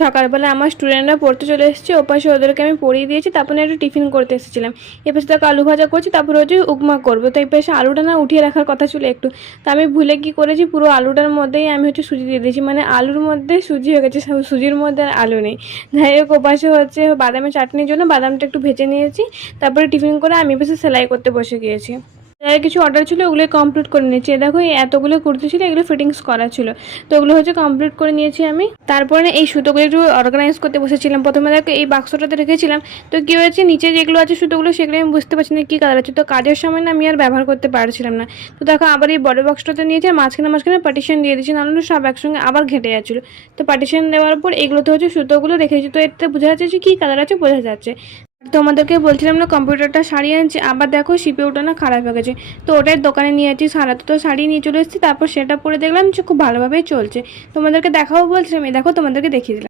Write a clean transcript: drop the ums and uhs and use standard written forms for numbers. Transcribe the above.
সকালবেলা আমার স্টুডেন্টরা পড়তে চলে এসেছে, ওপাশে ওদেরকে আমি পড়িয়ে দিয়েছি। তারপরে একটু টিফিন করতে এসেছিলাম। এপাশে দেখো আলু ভাজা করছি, তারপরে হচ্ছে উপমা করবো। তো এই পাশে আলুটা না উঠিয়ে রাখার কথা ছিল একটু, তো আমি ভুলে কি করেছি, পুরো আলুটার মধ্যেই আমি হচ্ছে সুজি দিয়ে দিয়েছি। মানে আলুর মধ্যে সুজি হয়ে গেছে, সুজির মধ্যে আর আলু নেই। যাই হোক, ওপাশে হচ্ছে বাদামের চাটনির জন্য বাদামটা একটু ভেজে নিয়েছি। তারপরে টিফিন করে আমি এপাশে সেলাই করতে বসে গিয়েছি। যারা কিছু অর্ডার ছিল ওগুলো কমপ্লিট করে নিয়েছি। দেখো এই এতগুলো কুর্তি ছিল, এগুলো ফিটিংস করা ছিল, তো ওগুলো হচ্ছে কমপ্লিট করে নিয়েছি আমি। তারপরে এই সুতোগুলো একটু অর্গানাইজ করতে বসেছিলাম। প্রথমে দেখো এই বাক্সটাতে রেখেছিলাম, তো কী হয়েছে নিচে যেগুলো আছে সুতোগুলো সেগুলো আমি বুঝতে পারছি না কী কালার আছে, তো কাজের সময় না আমি আর ব্যবহার করতে পারছিলাম না। তো দেখো আবার এই বড় বক্সটাতে নিয়েছি আর মাঝখানে পার্টিশন দিয়ে দিয়েছি, নাহলে সব একসঙ্গে আবার ঘেটে যাচ্ছিলো। তো পার্টিশন দেওয়ার পর এগুলোতে হচ্ছে সুতোগুলো রেখেছি, তো এতে বোঝা যাচ্ছে যে কী কালার আছে বোঝা যাচ্ছে। তোমাদেরকে বলছিলাম না কম্পিউটারটা সারিয়ে আনছি, আবার দেখো সিপিইউটা না খারাপ হয়ে গেছে, তো ওটাই দোকানে নিয়ে যাচ্ছি সারাতে। তো সারিয়ে নিয়ে চলে এসেছি, তারপর সেটা পরে দেখলাম যে খুব ভালোভাবেই চলছে। তোমাদেরকে দেখাবো বলছিলাম, এই দেখো তোমাদেরকে দেখিয়ে দিলাম।